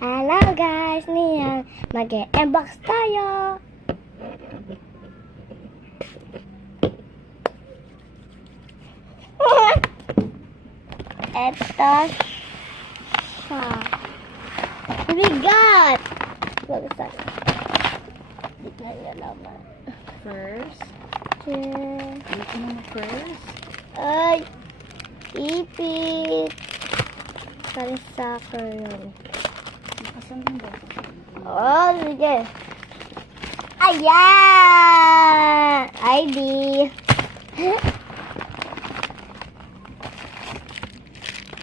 Hello guys, niyan. Mag-unbox tayo. Ito siya. Bigat. Bagsak. Tignan niyo naman. First. Diyan. Dito naman first. Ay, ipit. Parang soccer yun. Asan din ba? Oh, sige. Ayan! ID.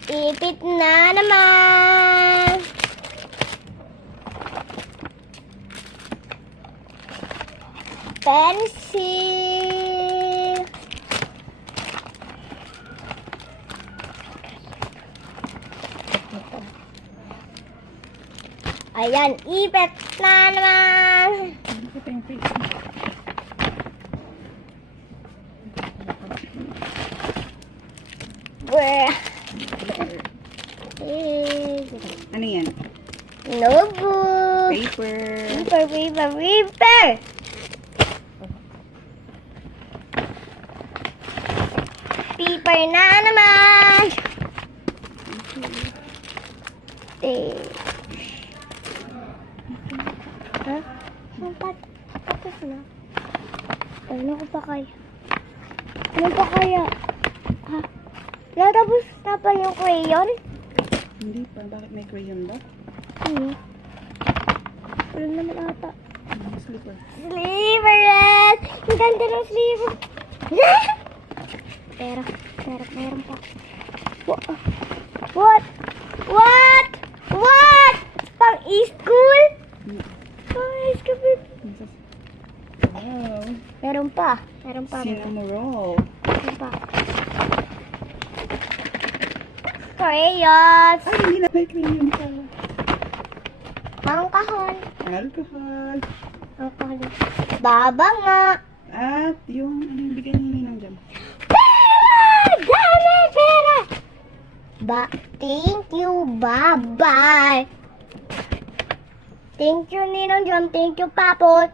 Ipit na naman. Pencil. Ayan, ipit na naman. Nakita yung face. Brr. Ano yan? Notebook. Paper. Paper. Paper na naman. Ha? Tapos na. Ano ko pa kaya? Ano pa kaya? Ha? Natapos na pa yung crayon? Hindi pa. Bakit may crayon ba? Ano? Wala naman ata. Slipper. Slippers! Ang ganda ng slipper. Meron pa. What? Pang e-school? Pang e-school. Wow. Meron pa. Cinnamon roll. Meron pa. Crayons. Ay, hindi na may crayon pa. Ang kahon. Alcohol. Baba nga. At yung ano yung bigay ni Ninang dyan. Pera! Dami pera! Thank you. Bye-bye. Thank you, Ninong John. Thank you, Papot.